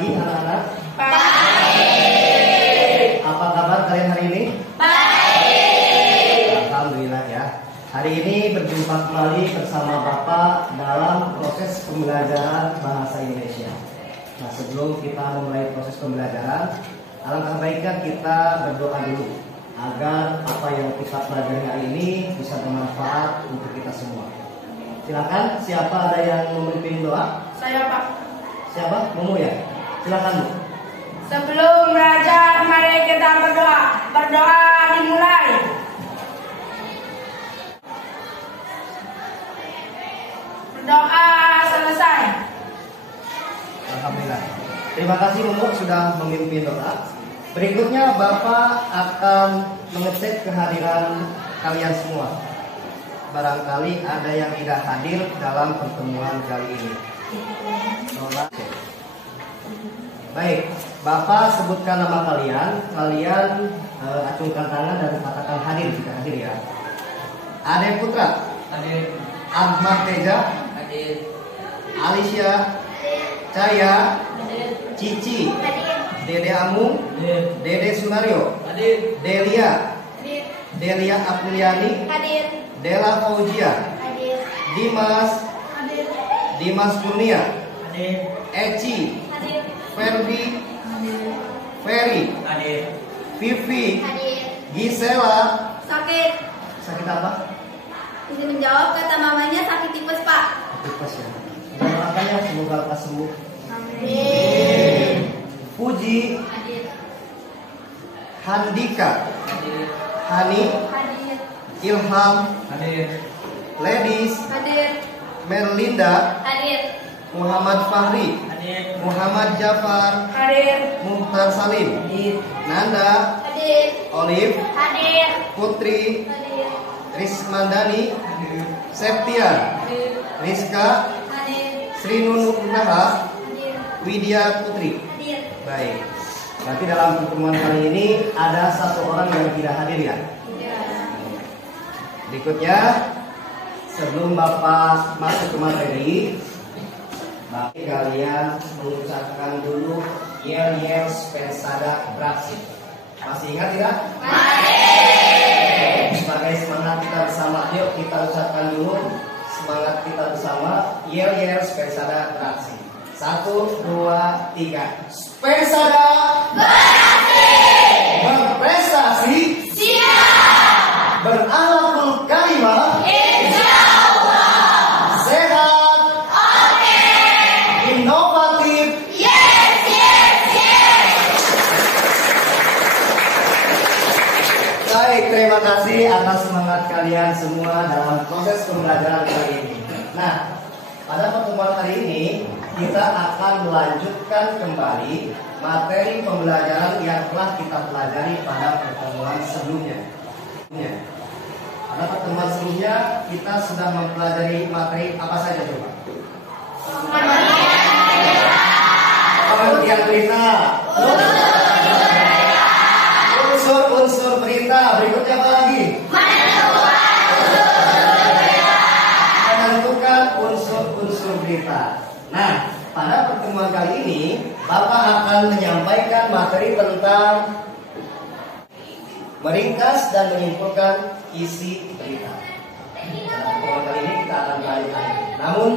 pagi anak-anak. Baik. Apa kabar kalian hari ini? Baik. Alhamdulillah ya. Hari ini berjumpa kembali bersama Bapak dalam proses pembelajaran bahasa Indonesia. Nah, sebelum kita memulai proses pembelajaran, alangkah baiknya kita berdoa dulu agar apa yang kita pelajari hari ini bisa bermanfaat untuk kita semua. Silakan, siapa ada yang memimpin doa? Saya, Pak. Siapa? Mumu ya? Silakan, Bu. Sebelum belajar, mari kita berdoa. Berdoa dimulai. Berdoa selesai. Alhamdulillah. Terima kasih Mumu sudah memimpin doa. Berikutnya Bapak akan mengecek kehadiran kalian semua. Barangkali ada yang tidak hadir dalam pertemuan kali ini. Baik, Bapak sebutkan nama kalian. Kalian acungkan tangan dan katakan hadir jika hadir ya. Ade Putra, Hadir. Ahmad Teja, Hadir. Alicia, Caya, Hadir. Cici, Hadir. Dede Amung, Hadir. Dede Sunario, Hadir. Delia, Hadir. Delia Apriliani, Hadir. Dela Fauzia, Hadir. Dimas, Hadir. Dimas Kurnia, Hadir. Eci, Hadir. Ferdi, Hadir. Ferry, Hadir. Vivi, Hadir. Gisela. Sakit. Sakit apa? Ini menjawab kata mamanya sakit tipes, Pak. Tipes ya. Makanya semoga lekas sembuh. Amin. Puji, Hadir. Handika, Hadir. Hani, Hadir. Ilham, Hadir. Ladies, Hadir. Merlinda, Hadir. Muhammad Fahri, Hadir. Muhammad Jafar, Hadir. Muhtar Salim, Hadir. Nanda, Hadir. Olive, Hadir. Putri, Hadir. Rismandani, Hadir. Septian, Hadir. Rizka, Hadir. Sri Nununaha, Hadir. Widya Putri. Hadir. Baik. Berarti dalam pertemuan kali ini ada satu orang yang tidak hadir ya. Berikutnya, sebelum Bapak masuk ke materi, Bapak kalian mengucapkan dulu yel-yel spensada beraksi. Masih ingat tidak? Sebagai semangat kita bersama, yuk kita ucapkan dulu semangat kita bersama yel-yel spensada beraksi. 1, 2, 3. Spensada berprestasi, Siap. berakhlakul karimah, Insyaallah. sehat, Oke. inovatif. Yes, yes, yes. Baik, terima kasih atas semangat kalian semua dalam proses pembelajaran kali ini. Nah, pada pertemuan hari ini kita akan melanjutkan kembali materi pembelajaran yang telah kita pelajari pada pertemuan sebelumnya. Pada pertemuan sebelumnya kita sudah mempelajari materi apa saja coba? Pengertian berita, unsur-unsur berita. Berikutnya apa lagi? Menentukan unsur-unsur berita. Nah, pada pertemuan kali ini Bapak akan menyampaikan materi tentang meringkas dan menyimpulkan isi berita. Pada pertemuan kali ini kita akan melanjutkan. Namun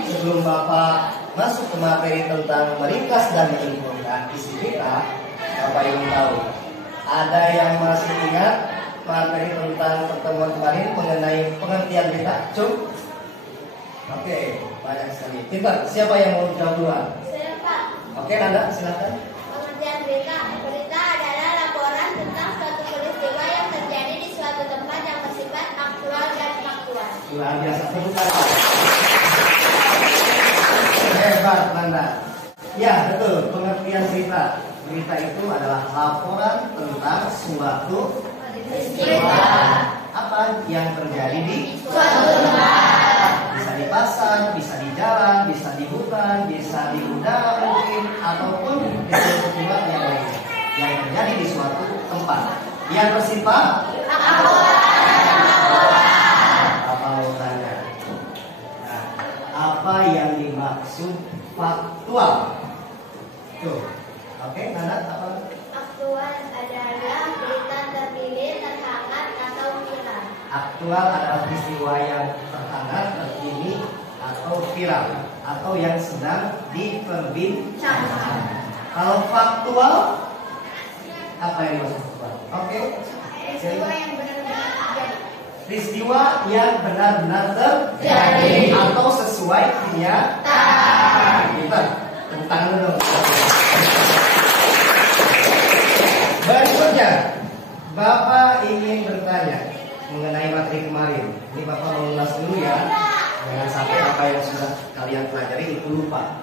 sebelum Bapak masuk ke materi tentang meringkas dan menyimpulkan isi berita, Bapak ingin tahu, ada yang masih ingat materi tentang pertemuan kemarin mengenai pengertian berita? Cuk? Oke, banyak sekali. Pintar, siapa yang mau jawab duluan? Saya, Pak. Oke, Nanda, silakan. Pengertian berita. Berita adalah laporan tentang suatu peristiwa yang terjadi di suatu tempat yang bersifat aktual dan faktual. Luar biasa, tepuk tangan. Hebat, Nanda. Ya, betul. Pengertian berita. Berita itu adalah laporan tentang suatu peristiwa apa yang terjadi di Suatu tempat. bisa di pasar, bisa di jalan, bisa di hutan, bisa di udara mungkin, ataupun di suatu tempat yang lainnya yang terjadi di suatu tempat yang bersifat apa urutannya? Nah, apa yang dimaksud faktual? Tuh, Aktual adalah peristiwa yang terhangat, terkini, atau viral, atau yang sedang diperbincangkan. Kalau faktual, apa yang dimaksud faktual? Oke. Peristiwa yang benar-benar terjadi. Peristiwa yang benar-benar terjadi atau sesuai kenyataan. Kita tepuk tangan dulu. Berikutnya, Bapak ingin bertanya mengenai materi kemarin. Ini Bapak mengulas dulu ya. Jangan sampai apa yang sudah kalian pelajari itu lupa.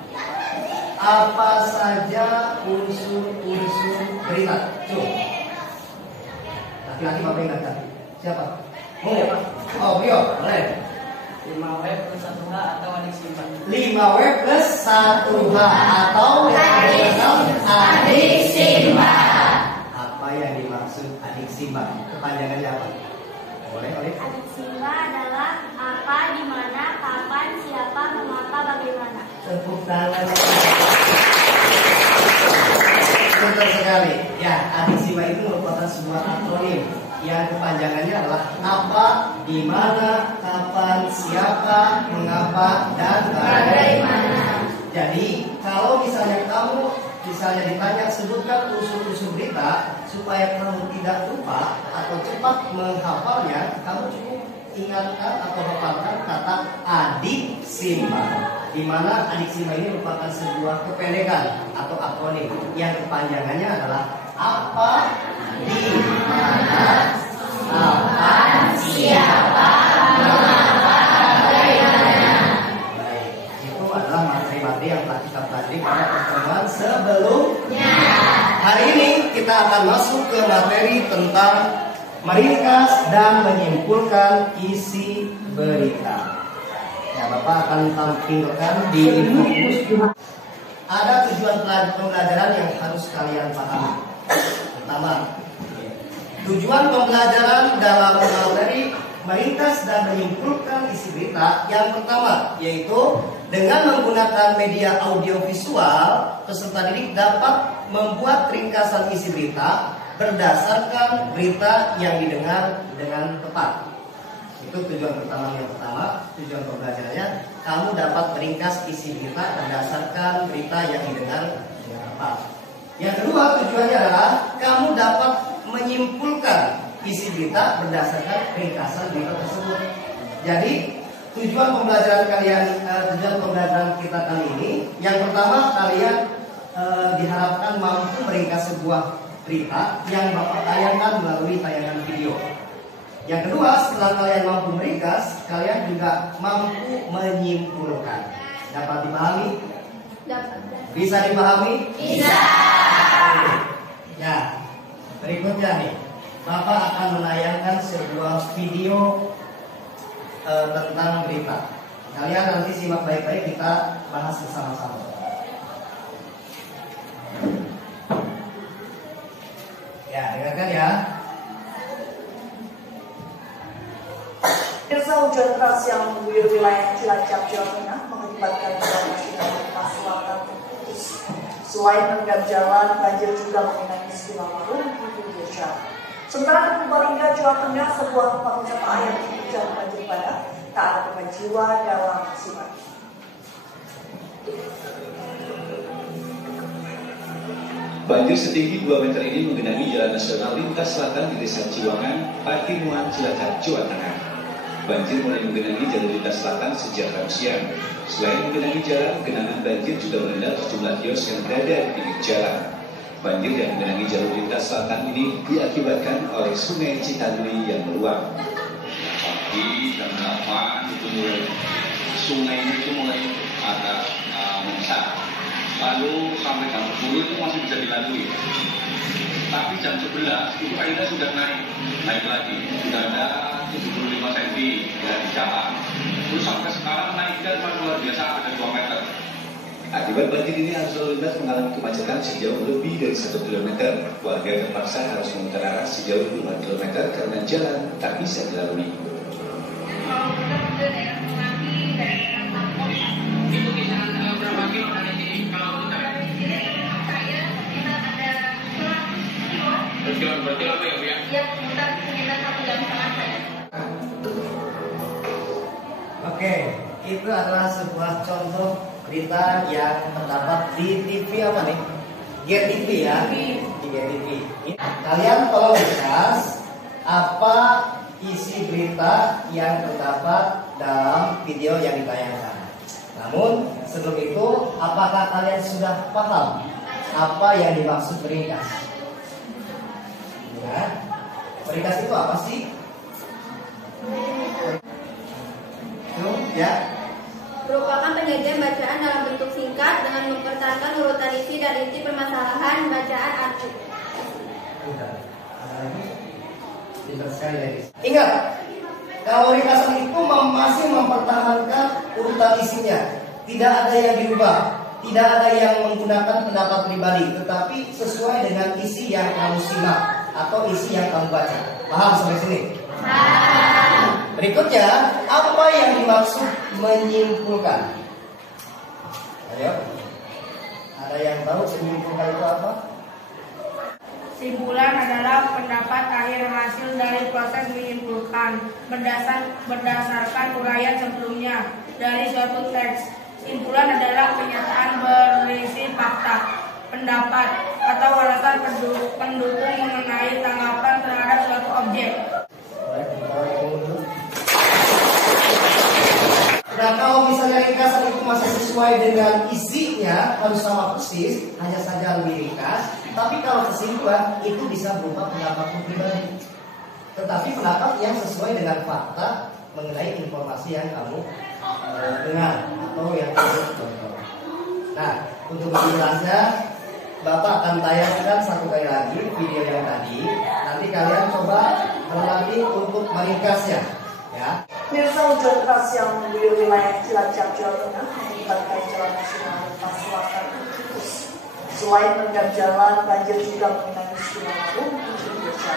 Apa saja unsur-unsur berita? Coba. Laki-laki Bapak ingat kan? Siapa? Oh, Brio, boleh. 5W plus 1H atau adik simpan. 5W plus 1H atau adik simpan. Apa yang dimaksud adik simpan? Kepanjangannya apa? Boleh, Oleh? Adik simba adalah apa, di mana, kapan, siapa, mengapa, bagaimana. Tepuk tangan. Betul sekali. Ya, adik simba itu merupakan sebuah akronim yang kepanjangannya adalah apa, di mana, kapan, siapa, mengapa, dan bagaimana. Jadi, kalau misalnya kamu ditanya sebutkan unsur-unsur berita supaya kamu tidak lupa atau cepat menghafalnya, kamu cukup ingatkan atau hafalkan kata adik simba. Di mana adik simba ini merupakan sebuah kependekan atau akronim yang kepanjangannya adalah apa, di mana, kapan, siapa, mengapa, bagaimana. Baik, itu adalah materi-materi yang telah kita pelajari pada pertemuan sebelumnya. Hari ini kita akan masuk ke materi tentang meringkas dan menyimpulkan isi berita. Ya, Bapak akan tampilkan di info. Ada tujuan pembelajaran yang harus kalian pahami. Pertama, tujuan pembelajaran dalam materi meringkas dan menyimpulkan isi berita yang pertama, yaitu dengan menggunakan media audiovisual, peserta didik dapat membuat ringkasan isi berita berdasarkan berita yang didengar dengan tepat. Itu tujuan pertama yang pertama, tujuan pembelajarannya, kamu dapat meringkas isi berita berdasarkan berita yang didengar dengan tepat. Yang kedua, tujuannya adalah kamu dapat menyimpulkan isi berita berdasarkan ringkasan berita tersebut. Jadi tujuan pembelajaran kita kali ini, yang pertama kalian diharapkan mampu meringkas sebuah berita yang Bapak tayangkan melalui tayangan video. Yang kedua, setelah kalian mampu meringkas, kalian juga mampu menyimpulkan. Dapat dipahami? Dapat. Bisa dipahami? Bisa. Ya, berikutnya nih, Bapak akan menayangkan sebuah video tentang berita. Kalian nanti simak baik-baik, kita bahas bersama-sama. Ya, dengarkan ya. Pemirsa, hujan deras yang mengguyur wilayah Cilacap, Jawa Tengah mengakibatkan jalan nasional lintas selatan terputus. Selain merendam jalan, banjir juga mengenangi sejumlah warung di pinggir jalan. Sementara di Purbalingga, Jawa Tengah, sebuah tempat wisata air hujan banjir bandang, tak ada korban jiwa dalam musibah. Banjir setinggi 2 meter ini menggenangi jalan nasional lintas selatan di Desa Ciwangan, Patimuan, Cilacap, Jawa Tengah. Banjir mulai menggenangi jalur lintas selatan sejak Rabu siang. Selain menggenangi jalan, genangan banjir juga merendam sejumlah kios yang berada di pinggir jalan. Banjir yang menggenangi jalur lintas selatan ini diakibatkan oleh Sungai Citandui yang meluap. Pagi jam 8 itu mulai sungai itu mulai ada membesar. Lalu sampai jam 10 itu masih bisa dilalui. Tapi jam 11 itu airnya sudah naik lagi. Sudah ada 75 cm di jalan. Terus sampai sekarang naiknya luar biasa, ada 2 meter. Akibat banjir ini arus lalu lintas mengalami kemacetan sejauh lebih dari 1 km. Warga terpaksa harus memutar arah sejauh 5 km karena jalan tak bisa dilalui. Itu kisaran berapa kilo dari sini kalau kita? Berkilo apa ya, Bu ya? Ya, sekitar 1,5 jam saya. Oke, itu adalah sebuah contoh berita yang terdapat di TV apa nih? GTV ya, di GTV. Kalian tolong ringkas apa isi berita yang terdapat dalam video yang ditayangkan. Namun sebelum itu, apakah kalian sudah paham apa yang dimaksud meringkas? Ya, meringkas itu apa sih? Itu ya. Merupakan penyajian bacaan dalam bentuk singkat dengan mempertahankan urutan isi dan inti permasalahan bacaan arti. Pintar sekali lagi. Ingat, kalau ringkasan itu masih mempertahankan urutan isinya, tidak ada yang diubah, tidak ada yang menggunakan pendapat pribadi, tetapi sesuai dengan isi yang kamu simak atau isi yang kamu baca. Paham sampai sini? Berikutnya, apa yang dimaksud menyimpulkan? Ayo, ada yang tahu menyimpulkan itu apa? Simpulan adalah pendapat akhir hasil dari proses menyimpulkan berdasarkan uraian sebelumnya dari suatu teks. Simpulan adalah pernyataan berisi fakta, pendapat, atau alasan pendukung mengenai tanggapan terhadap suatu objek. Nah, kalau misalnya ringkasan itu masih sesuai dengan isinya, harus sama persis, hanya saja lebih ringkas. Tapi kalau kesimpulan itu bisa berupa pendapat pribadi, tetapi pendapat yang sesuai dengan fakta mengenai informasi yang kamu dengar atau yang kamu tonton. Nah, untuk lebih jelasnya, Bapak akan tayangkan satu kali lagi video yang tadi. Nanti kalian coba melatih untuk meringkasnya, ya. Pemirsa, hujan deras yang mengguyur wilayah Cilacap, Jawa Tengah mengakibatkan jalan nasional lintas selatan putus. Selain merendam jalan, banjir juga mengenangi sejumlah rumah di desa.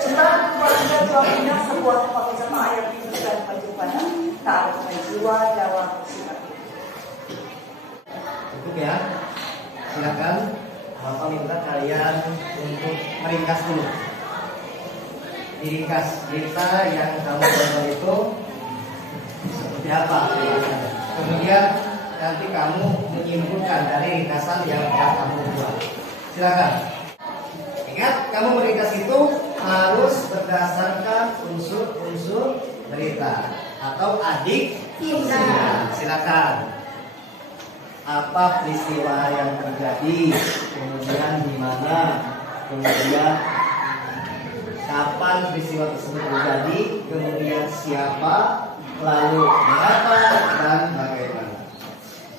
Sementara keluarga Jawa Tengah, sebuah tempat wisata air dan banjir bandang, tak ada korban jiwa dalam musibah ini. Cukup ya. Silakan Bapak minta kalian untuk meringkas dulu. Diringkas berita yang kamu tonton itu seperti apa? Kemudian nanti kamu menyimpulkan dari ringkasan yang kamu buat. Silakan. Ingat, kamu meringkas itu harus berdasarkan unsur-unsur berita atau adik. Silakan. Apa peristiwa yang terjadi, kemudian di mana, kemudian kapan peristiwa tersebut terjadi, kemudian siapa, lalu mengapa, dan bagaimana.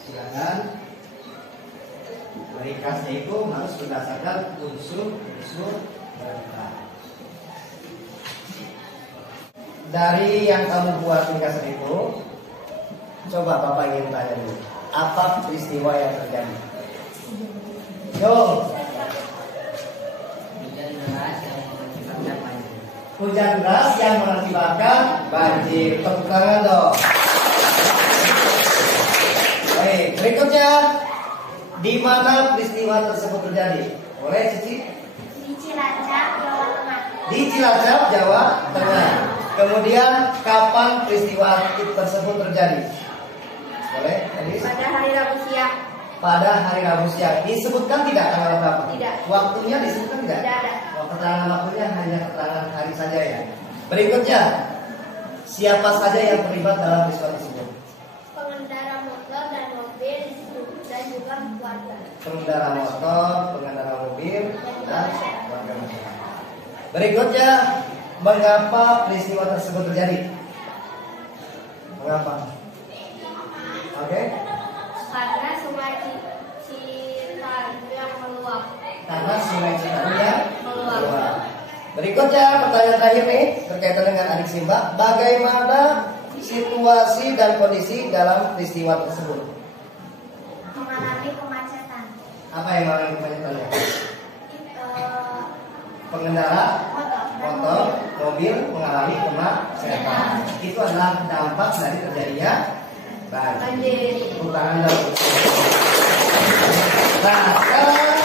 Silakan. Meringkasnya itu harus berdasarkan unsur-unsur berita. Dari yang kamu buat ringkasan itu, coba Bapak ingin tanya dulu, apa peristiwa yang terjadi? Yo. Hujan deras yang mengakibatkan banjir. Tepuk tangan dong. Baik, berikutnya, di mana peristiwa tersebut terjadi? Boleh Cici? Di Cilacap, Jawa Tengah. Di Cilacap, Jawa Tengah. Kemudian kapan peristiwa tersebut terjadi? Boleh? Pada hari Rabu siang. Pada hari Rabu siang. Disebutkan tidak tanggal berapa? Tidak. Waktunya disebutkan tidak? Tidak ada. Keterangan waktunya hanya keterangan hari saja ya. Berikutnya, siapa saja yang terlibat dalam peristiwa tersebut? Pengendara motor dan mobil dan juga keluarga. Pengendara motor, pengendara mobil, dan warga masyarakat. Berikutnya, mengapa peristiwa tersebut terjadi? Mengapa? Oke? Karena sungai Citarum yang meluap. Karena sungai Citarum yang meluap. Berikutnya pertanyaan terakhir nih berkaitan dengan adik Simba. Bagaimana situasi dan kondisi dalam peristiwa tersebut? Mengalami kemacetan. Apa yang mengalami kemacetannya? Pengendara motor, mobil mengalami kemacetan. Itu adalah dampak dari terjadinya banjir. Nah, sekarang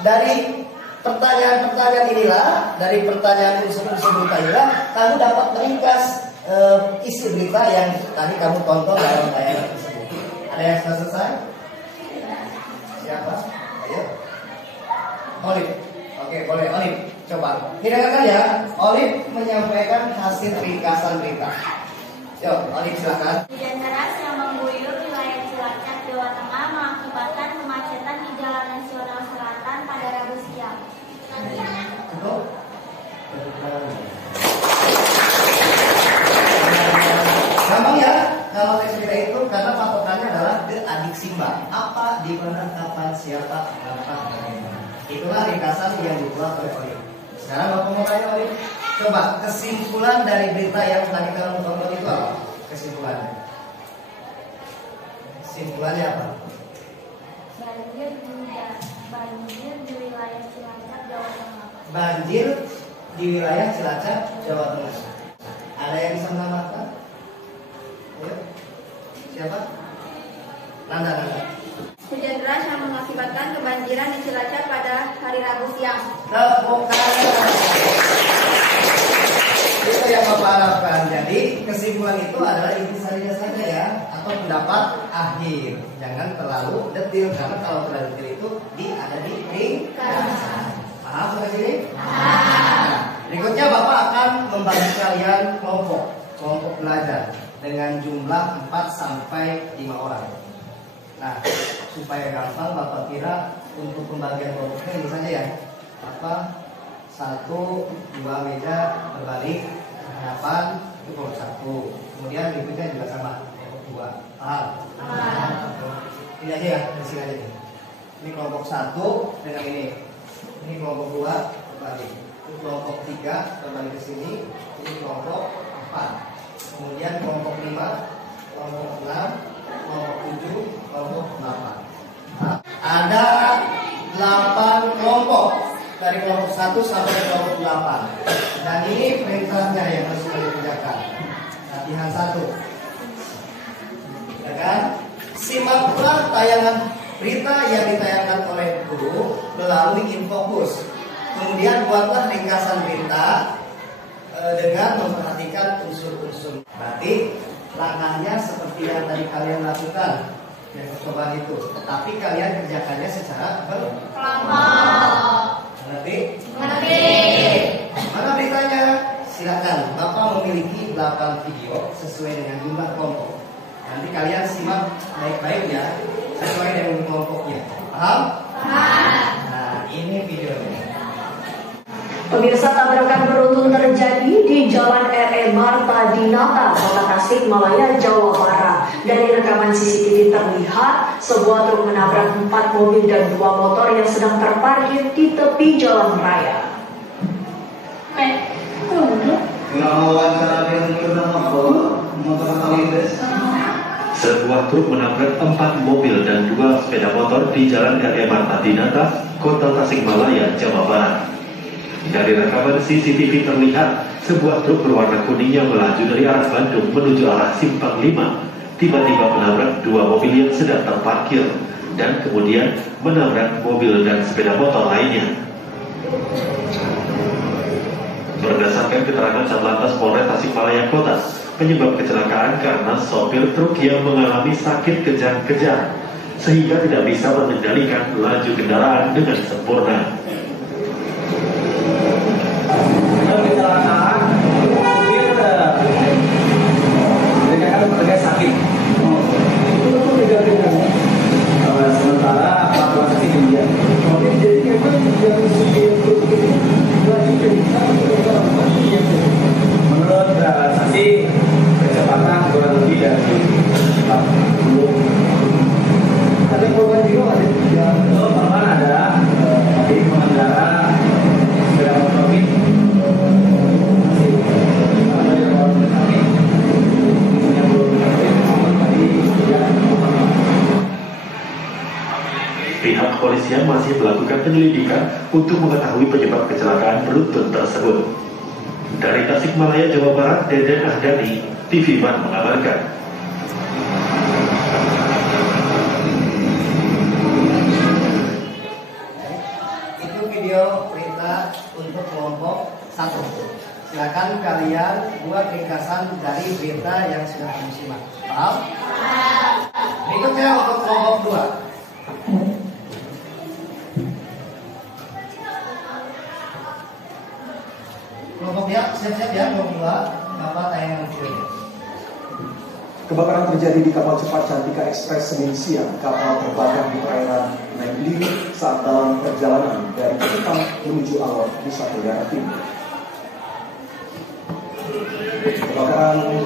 dari pertanyaan-pertanyaan inilah, dari pertanyaan unsur-unsur berita inilah kamu dapat meringkas isi berita yang tadi kamu tonton dalam tayangan tersebut. Ada yang sudah selesai? Siapa? Ayo. Olive. Oke, boleh Olive. Coba. Dengarkan ya. Olive menyampaikan hasil ringkasan berita. Yuk, Olive silakan. Hujan deras yang mengguyur wilayah Cilacap, Jawa Tengah mengakibatkan kemacetan di Jalan Nasional Selatan pada Rabu siang. Untuk gampang ya, kalau tes berita itu karena patokannya adalah the adik Simba. Apa, di mana, kapan, siapa, kenapa, bagaimana. Itulah ringkasan yang dibuat oleh Olive. Sekarang Bapak mau tanya Olive, coba kesimpulan dari berita yang tadi kamu tonton itu apa? Kesimpulannya? Kesimpulannya apa? Banjir di wilayah Cilacap, Jawa Tengah. Banjir di wilayah Cilacap, Jawa Tengah. Ada yang bisa menambahkan? Ayo. Siapa? Nanda. Hujan deras yang mengakibatkan kebanjiran di Cilacap pada hari Rabu siang. Tepuk tangan. Itu yang Bapak harapkan. Jadi kesimpulan itu adalah intisarinya saja ya, atau pendapat akhir. Jangan terlalu detil karena kalau terlalu detil itu ada di ringkasan. Paham sampai sini? Nah, berikutnya Bapak akan membagi kalian kelompok belajar dengan jumlah 4 sampai 5 orang. Nah, supaya gampang Bapak kira untuk pembagian kelompoknya ini saja ya. Apa? 1, 2 meja berbalik hadapan itu kelompok 1. Kemudian berikutnya juga sama kelompok 2. Paham? Ini aja ya, di sini aja nih. Ini kelompok 1 dengan ini. Ini kelompok 2 berbalik. Ini kelompok 3 berbalik ke sini. Ini kelompok 4. Kemudian kelompok 5, kelompok 6, kelompok 7, kelompok 8. Nah, ada 8 kelompok dari kelompok 1 sampai kelompok 8. Dan ini perintahnya yang harus dikerjakan. Latihan 1. Ya kan? Simaklah tayangan berita yang ditayangkan oleh guru melalui Infokus. Kemudian buatlah ringkasan berita dengan memperhatikan unsur-unsur. Berarti langkahnya seperti yang tadi kalian lakukan, yang percobaan itu. Tapi kalian kerjakannya secara berkelompok. Mengerti? Mana beritanya? Silakan. Bapak memiliki 8 video sesuai dengan jumlah kelompok. Nanti kalian simak baik-baik ya, sesuai dengan kelompoknya. Paham? Nah, ini videonya. Pemirsa, tabrakan beruntun terjadi di Jalan R.E. Marta Dinata, Kota Tasikmalaya, Jawa Barat. Dari rekaman CCTV terlihat sebuah truk menabrak 4 mobil dan 2 motor yang sedang terparkir di tepi jalan raya. Sebuah truk menabrak 4 mobil dan 2 sepeda motor di Jalan R.E. Marta Dinata, Kota Tasikmalaya, Jawa Barat. Dari rekaman CCTV terlihat sebuah truk berwarna kuning yang melaju dari arah Bandung menuju arah Simpang 5 tiba-tiba menabrak 2 mobil yang sedang terparkir dan kemudian menabrak mobil dan sepeda motor lainnya. Berdasarkan keterangan Satlantas Polres Tasikmalaya Kota, penyebab kecelakaan karena sopir truk yang mengalami sakit kejang-kejang sehingga tidak bisa mengendalikan laju kendaraan dengan sempurna. Kecelakaan, mereka kan sakit. Itu tidak. Sementara evakuasi kemudian. Jadi memang yang supir truk ini laju kencang. Menurut saksi kecepatan kurang lebih dari 40. Ada korban jiwa ada? Korban ada. Jadi pengendara sepeda motor ini. Pihak kepolisian masih melakukan penyelidikan untuk mengetahui penyebab kecelakaan beruntun tersebut. Dari Tasikmalaya, Jawa Barat, Deden Ahdani, TV One mengabarkan. Itu video kalian buat ringkasan dari berita yang sudah kami simak. Paham? Berikutnya untuk kelompok 2. Kelompoknya siap-siap ya, kelompok 2. Bapak tayangan video. Kebakaran terjadi di kapal cepat Cantika Express Senin siang. Kapal terbakar di perairan Negeri saat dalam perjalanan dari Kupang menuju Alor, Nusa Tenggara Timur. Kebakaran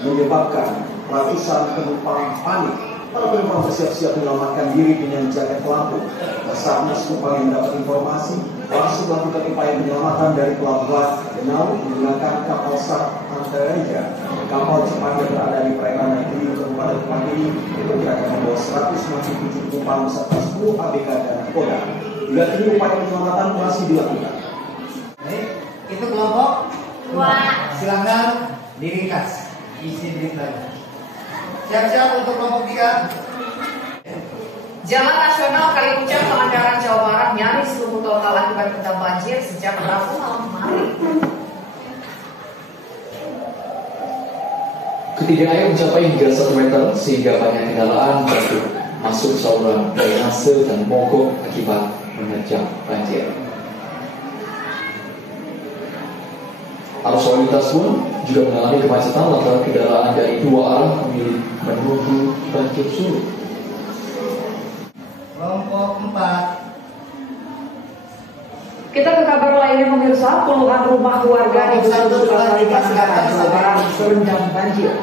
menyebabkan ratusan penumpang panik. Para penumpang bersiap-siap menyelamatkan diri dengan jaket pelampung. Basarnas Kupang yang mendapat informasi langsung melakukan upaya penyelamatan dari pelabuhan Benau menggunakan kapal SAR Antareja. Kapal cepat yang berada di perairan Negeri Kabupaten Kupang ini diperkirakan membawa 197 penumpang serta 10 ABK dan nakoda. Hingga kini upaya penyelamatan masih dilakukan. Baik, itu kelompok 2. Silakan diringkas isi beritanya. Siap-siap untuk kelompok 3. Jalan Nasional Kalipucang, Pangandaran, Jawa Barat nyaris lumpuh total akibat terendam banjir sejak Rabu malam kemarin. Ketinggian air mencapai hingga 1 meter sehingga banyak kendaraan jatuh masuk saluran drainase dan mogok akibat menerjang banjir. Arus lalu lintas pun juga mengalami kemacetan lantaran kendaraan dari 2 arah memilih menunggu banjir surut. Kelompok 4. Kita ke kabar lainnya pemirsa, puluhan rumah warga di Dusun Sukasari, Pangandaran, Jawa Barat terendam banjir.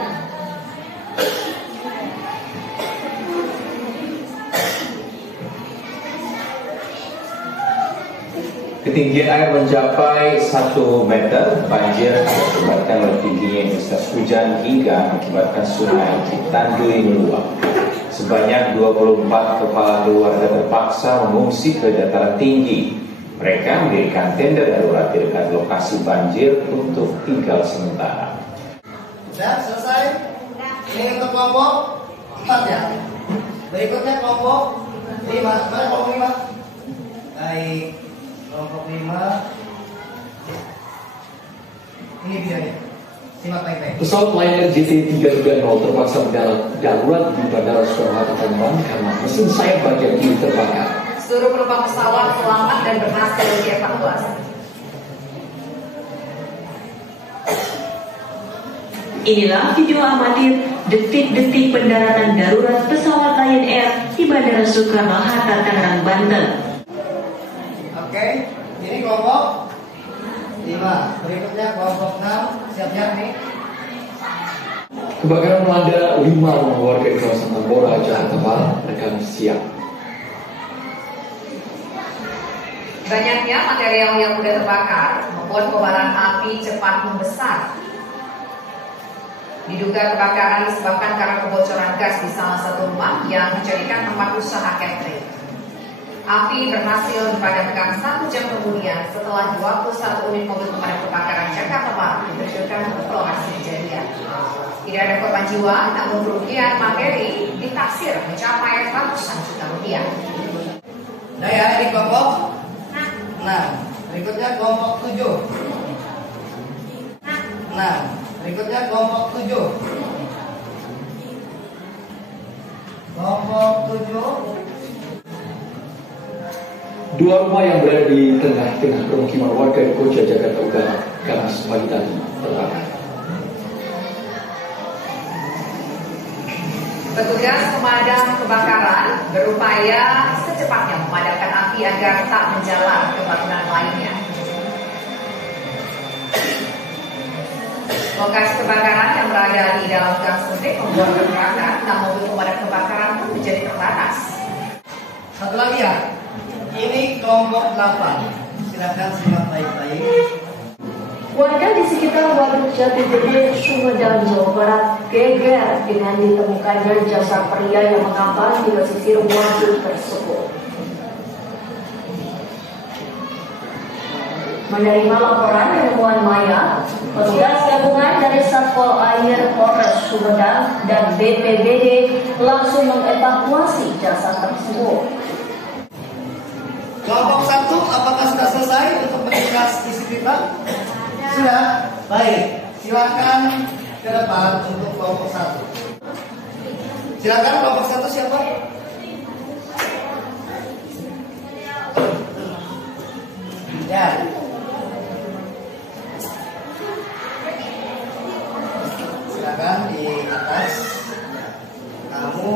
Ketinggian air mencapai 1 meter, banjir akibatkan oleh tingginya intensitas hujan hingga mengakibatkan sungai Citandui meluap. Sebanyak 24 kepala keluarga terpaksa mengungsi ke dataran tinggi. Mereka mendirikan tenda darurat di dekat lokasi banjir untuk tinggal sementara. Sudah selesai? Ini untuk kelompok 4 ya. Berikutnya kelompok 5. Mana kelompok 5? Baik. Kelompok 5. Ini videonya. Simak baik-baik. Pesawat Lion Air JT330 terpaksa mendarat darurat di Bandara Soekarno-Hatta Tangerang karena mesin sayap bagian kiri terbakar. Seluruh penumpang pesawat selamat dan berhasil dievakuasi. Inilah video amatir detik-detik pendaratan darurat pesawat Lion Air di Bandara Soekarno-Hatta Tangerang, Banten. Oke, ini kelompok 5. Berikutnya kelompok 6. Siap-siap nih. Kebakaran melanda 5 rumah warga di kawasan Tambora, Jakarta Barat, Kamis siang. Banyaknya material yang mudah terbakar membuat kobaran api cepat membesar. Diduga kebakaran disebabkan karena kebocoran gas di salah satu rumah yang dijadikan tempat usaha catering. Api berhasil dipadamkan 1 jam kemudian setelah 21 unit mobil pemadam kebakaran Jakarta Barat diterjunkan ke lokasi kejadian. Tidak ada korban jiwa, namun kerugian materi ditaksir mencapai ratusan juta rupiah. Nah ya, ini kelompok 6. Berikutnya kelompok 7. Berikutnya kelompok 7. Kelompok 7. 2 rumah yang berada di tengah-tengah permukiman warga di Koja, Jakarta Utara, Kamis pagi tadi terbakar. Petugas pemadam kebakaran berupaya secepatnya memadamkan api agar tak menjalar ke bangunan lainnya. Lokasi kebakaran yang berada di dalam gang sempit membuat pergerakan, dan mobil pemadam kebakaran pun menjadi terbatas. Satu lagi ya. Ini kelompok 8. Silakan simak baik-baik. Warga di sekitar Waduk Jati Gede, Sumedang, Jawa Barat geger dengan ditemukannya jasad pria yang mengambang di pesisir waduk tersebut. Menerima laporan penemuan mayat, petugas gabungan dari Satpol Air Polres Sumedang dan BPBD langsung mengevakuasi jasad tersebut. Kelompok 1, apakah sudah selesai untuk meringkas isi berita? Sudah. Baik, silakan ke depan untuk kelompok 1. Silakan kelompok 1 siapa? Ya. Silakan di atas. Kamu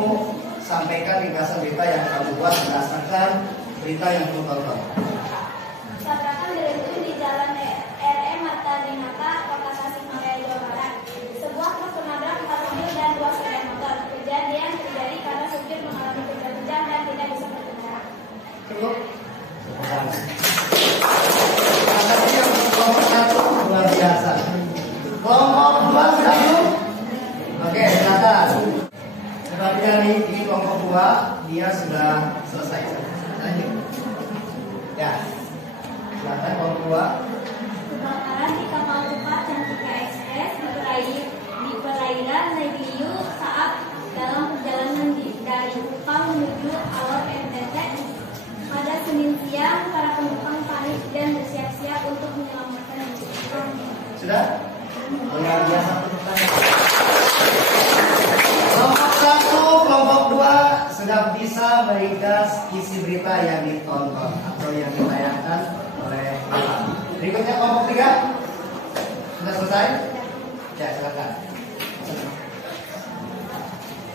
sampaikan ringkasan berita yang kamu buat berdasarkan berita yang kamu tonton. Tabrakan berhenti di Jalan RE Marta Dinata, Kota Tasikmalaya, Jawa Barat. Sebuah truk menabrak 4 mobil dan 2 sepeda motor. Kejadian terjadi karena supir mengalami kejang dan tidak bisa berbicara. Cukup. Terima kasih untuk kelompok 1 luar biasa. Kelompok 2 sudah belum? Oke, silakan. Sebagian ini kelompok 2 dia sudah selesai. Lanjut. Ya. Silakan kelompok 2. Kebakaran di kapal cepat Cantika Express di perairan Naibiu saat dalam perjalanan dari Kupang menuju Alor NTT. Pada Senin siang, para penumpang panik dan bersiap-siap untuk menyelamatkan diri. Sudah? Luar biasa penumpangnya. Kelompok 1, kelompok 2 sudah bisa meringkas isi berita yang ditonton atau yang ditayangkan oleh Bapak. Berikutnya kelompok 3. Sudah selesai? Ya, silakan.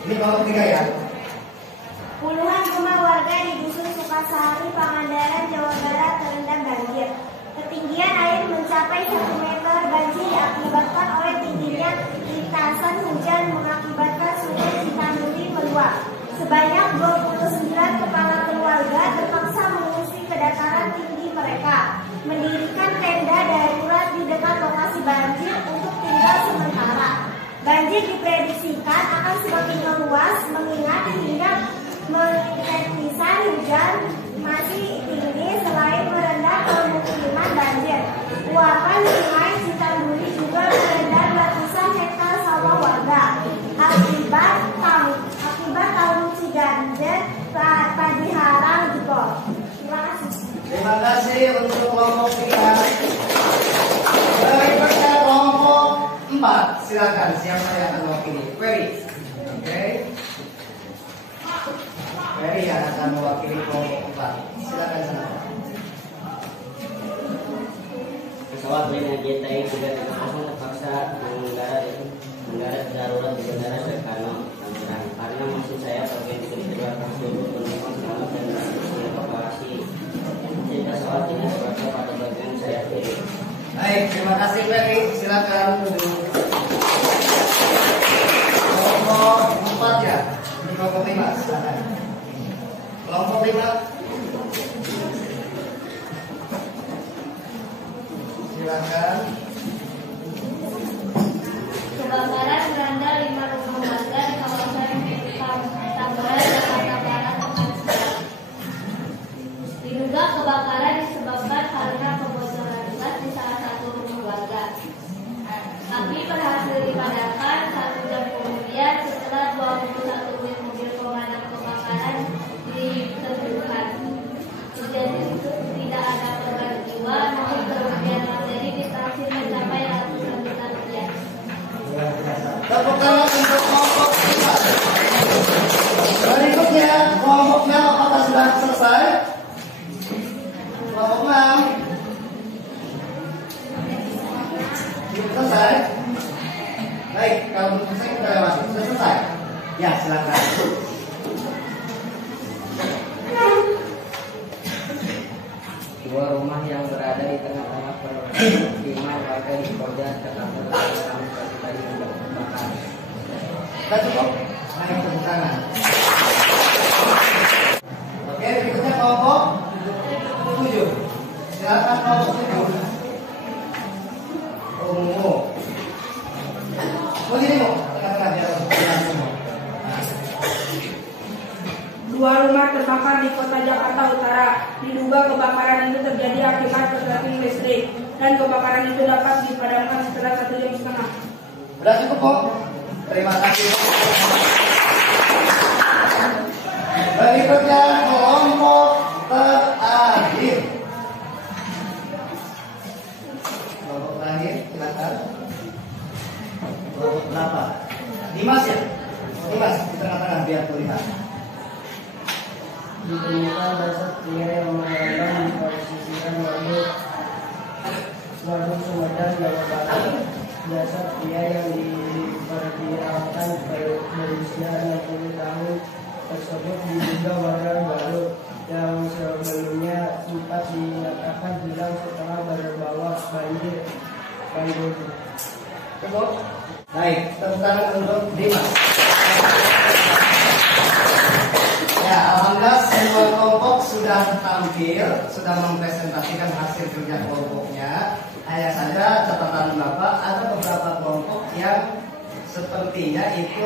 Ini kelompok 3 ya. Puluhan rumah warga di Dusun Sukasari, Pangandaran, Jawa Barat terendam banjir. Ketinggian air mencapai 1 meter. Banjir diakibatkan oleh tingginya lintasan hujan mengakibatkan sungai Citanduri meluap. Sebanyak 29 kepala keluarga terpaksa mengungsi ke dataran tinggi mereka, mendirikan tenda darurat di dekat lokasi banjir untuk tinggal sementara. Banjir diprediksikan akan semakin meluas mengingat hingga intensitas hujan masih tinggi selain merendam pemukiman banjir. Luapan sungai Citanduri juga merendam ratusan hektar sawah warga. Akibat tahun Ciganjur padi harang jebol. Terima kasih untuk kelompok 3. Berikutnya kelompok 4. Silakan siapa yang akan mewakili? Ferry. Oke. Ferry yang akan mewakili kelompok 4. Silakan sana. Pesawat Lion Air JTI 330 terpaksa mendarat darurat di Bandara Soekarno Tangerang karena maksud saya bagian kedua tersebut penumpang selamat dan dievakuasi. Sehingga pesawat ini berada pada bagian sayap kiri. Baik, terima kasih Ferry. Silakan kelompok 4 ya. Ini kelompok 5. Silakan. Kelompok 5. Silakan. Kebakaran melanda 5 rumah warga di kawasan Tambahan, Jakarta Barat, tepat siang. Diduga kebakaran disebabkan karena kebocoran gas di salah satu rumah warga. Api berhasil dipadamkan 1 jam kemudian setelah 21 unit mobil pemadam kebakaran diterjunkan. Kejadian itu tidak ada korban jiwa, namun kerugian materi ditaksir mencapai ratusan juta rupiah. Tepuk tangan untuk kelompok 5. Berikutnya kelompok 6 apakah sudah selesai? Kelompok 6 selesai. Baik, kalau belum selesai kita lewati. Sudah selesai? Ya, silakan. Dua rumah yang berada di tengah-tengah permukiman warga di Koja, Jakarta Selatan pagi-pagi terbakar. Sudah cukup? Naik tepuk tangan. Oke, berikutnya kelompok 7. Silakan kelompok 7. Oh, sini mau, tengah-tengah biar semua. Dua rumah terbakar di kota Jakarta Utara. Diduga kebakaran itu terjadi akibat korsleting listrik dan kebakaran itu dapat dipadamkan setelah 1 jam setengah. Sudah cukup kok. Terima kasih. Berikutnya kelompok terakhir. Kelompok terakhir, silakan. 8. Dimas ya? Dimas, di tengah-tengah biar terlihat. Ditemukan jasad pria yang mengambang di pesisir Waduk Sumedang, Jawa Barat. Jasad pria yang diperkirakan berusia 60 tahun tersebut diduga warga Garut yang sebelumnya sempat dinyatakan hilang setelah terbawa banjir. Baik, tepuk tangan untuk Dimas. Ya, alhamdulillah semua kelompok sudah tampil, sudah mempresentasikan hasil kerja kelompoknya. Hanya saja catatan Bapak, ada beberapa kelompok yang sepertinya itu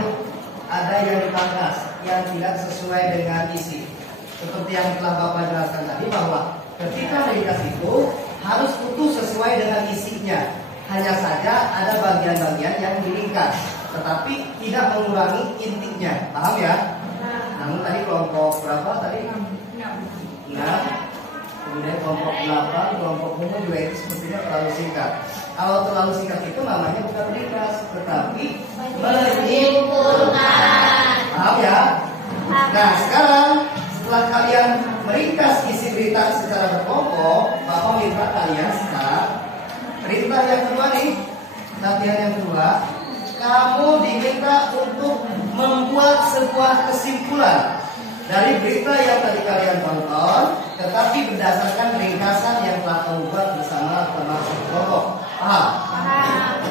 ada yang dipangkas, yang tidak sesuai dengan isi. Seperti yang telah Bapak jelaskan tadi bahwa ketika ringkas itu harus utuh sesuai dengan isinya. Hanya saja ada bagian-bagian yang diringkas, tetapi tidak mengurangi intinya. Paham ya? Namun tadi kelompok berapa tadi? 6. Kemudian kelompok 8, kelompok umum juga itu sepertinya terlalu singkat. Kalau terlalu singkat itu namanya bukan ringkas, tetapi menyimpulkan. Paham ya? Nah sekarang setelah kalian meringkas isi berita secara berkelompok, Bapak minta kalian sekarang perintah yang kedua nih, latihan yang kedua, kamu diminta untuk membuat sebuah kesimpulan dari berita yang tadi kalian tonton, tetapi berdasarkan ringkasan yang telah kamu buat bersama termasuk kelompok. Paham?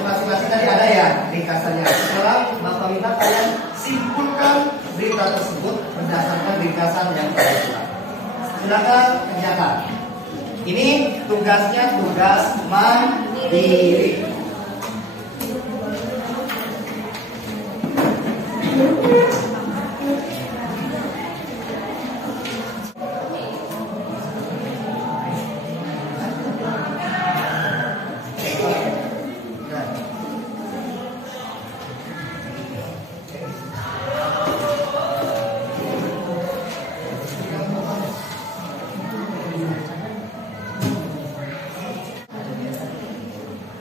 Masing-masing tadi ada ya ringkasannya. Sekarang Bapak minta kalian simpulkan berita tersebut berdasarkan ringkasan yang telah buat. Silakan kerjakan. Ini tugasnya tugas mandiri.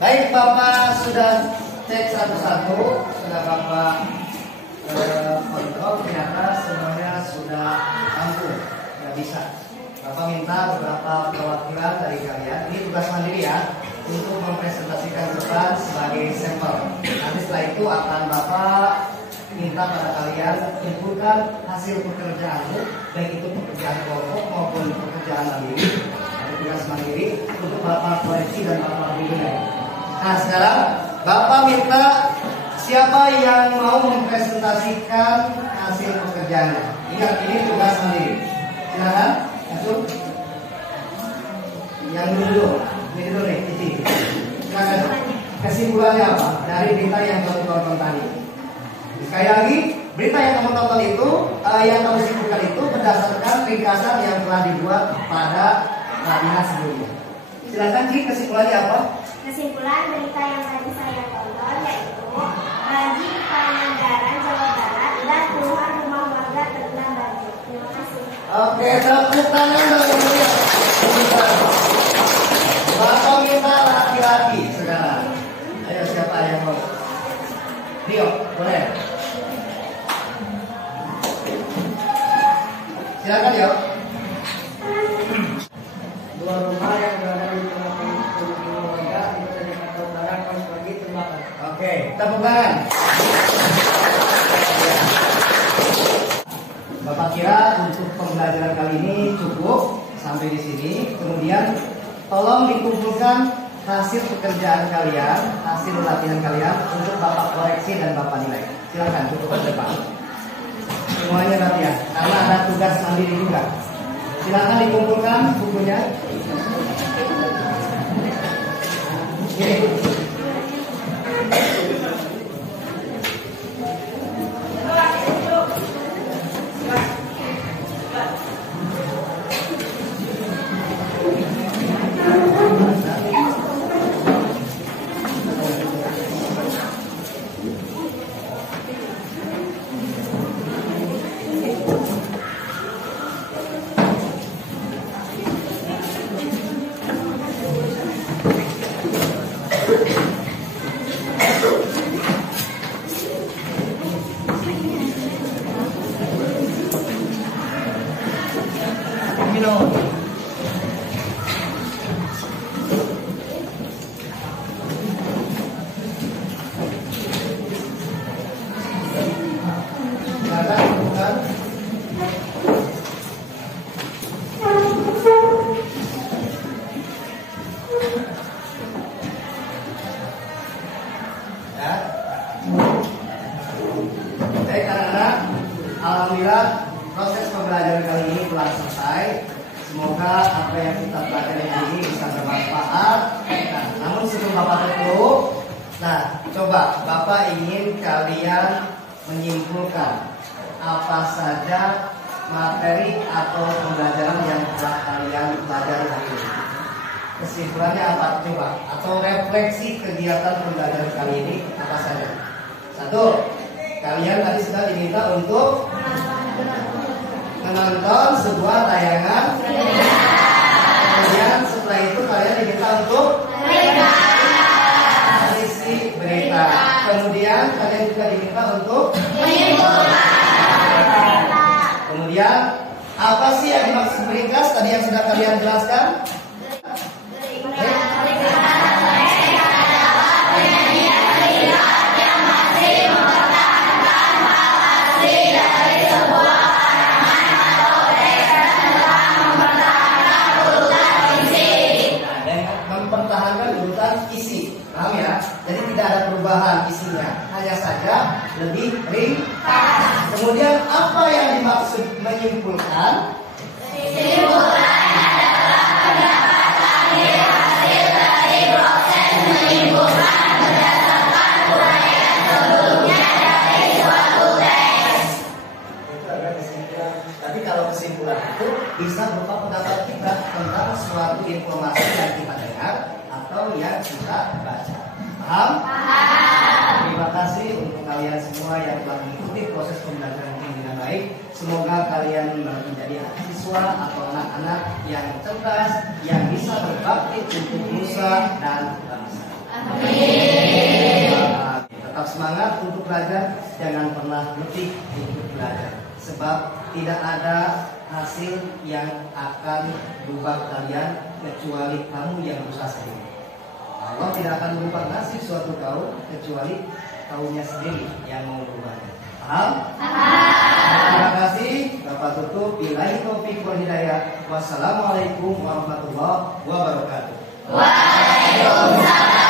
Baik, Bapak sudah cek satu-satu, sudah Bapak kontrol, ternyata semuanya sudah rampung, sudah bisa. Bapak minta beberapa perwakilan dari kalian, ini tugas mandiri ya, untuk mempresentasikan depan sebagai sampel. Nanti setelah itu akan Bapak minta pada kalian kumpulkan hasil pekerjaanmu, baik itu pekerjaan kelompok maupun pekerjaan mandiri, ada tugas mandiri untuk Bapak koreksi dan Bapak bimbing. Nah sekarang Bapak minta siapa yang mau mempresentasikan hasil pekerjaannya. Ingat ini tugas sendiri. Silakan, masuk. Yang dulu, ini dulu nih, Cici. Silakan. Kesimpulannya apa dari berita yang kamu tonton tadi? Sekali lagi, berita yang kamu tonton itu, yang kamu simpulkan itu berdasarkan ringkasan yang telah dibuat pada webinar sebelumnya. Silakan Ci, kesimpulannya apa? Kesimpulan berita yang tadi saya tonton yaitu banjir Pangandaran, Jawa Barat dan puluhan rumah warga terendam banjir. Terima kasih. Oke, tepuk tangan dong. Bapak minta laki-laki sekarang. Ayo siapa yang mau? Rio, boleh. Silakan Rio. Dua rumah yang berada di tengah pemukiman warga di Jakarta Utara Kamis pagi terbakar. Oke, tepuk tangan. Bapak kira untuk pembelajaran kali ini cukup sampai di sini. Kemudian tolong dikumpulkan hasil pekerjaan kalian, hasil latihan kalian untuk Bapak koreksi dan Bapak nilai. Silakan cukup ke depan. Semuanya latihan karena ada tugas mandiri juga. Silakan dikumpulkan bukunya. Ini. minum. Baik anak-anak, alhamdulillah proses pembelajaran kali ini telah selesai. Semoga apa yang kita pelajari hari ini bisa bermanfaat. Nah, namun sebelum Bapak tutup, coba Bapak ingin kalian menyimpulkan apa saja materi atau pembelajaran yang telah kalian pelajari hari ini. Kesimpulannya apa? Coba, atau refleksi kegiatan pembelajaran kali ini apa saja? 1. Kalian tadi sudah diminta untuk menonton sebuah tayangan. Kemudian setelah itu kalian diminta untuk mengisi berita. Kemudian kalian juga diminta untuk kemudian apa sih yang dimaksud beringas tadi yang sudah kalian jelaskan? Paham ya? Jadi tidak ada perubahan isinya, hanya saja lebih ringkas. Kemudian apa yang dimaksud menyimpulkan? Kesimpulan adalah pendapat akhir hasil dari proses menyimpulkan berdasarkan uraian sebelumnya dari suatu teks. Itu adalah kesimpulan. Tapi kalau kesimpulan itu bisa berupa pendapat kita tentang suatu informasi yang kita dengar atau yang kita baca. Paham? Paham. Terima kasih untuk kalian semua yang telah mengikuti proses pembelajaran ini dengan baik. Semoga kalian menjadi siswa atau anak-anak yang cerdas, yang bisa berbakti untuk nusa dan bangsa. Amin. Tetap semangat untuk belajar, jangan pernah letih untuk belajar. Sebab tidak ada hasil yang akan berubah kalian kecuali kamu yang berusaha sendiri. Allah tidak akan merubah nasib suatu kaum kecuali kaumnya sendiri yang mau berubahnya. Paham? Terima kasih. Bapak tutup. Billahi taufiq wal hidayah. Wassalamualaikum warahmatullahi wabarakatuh. Waalaikumsalam.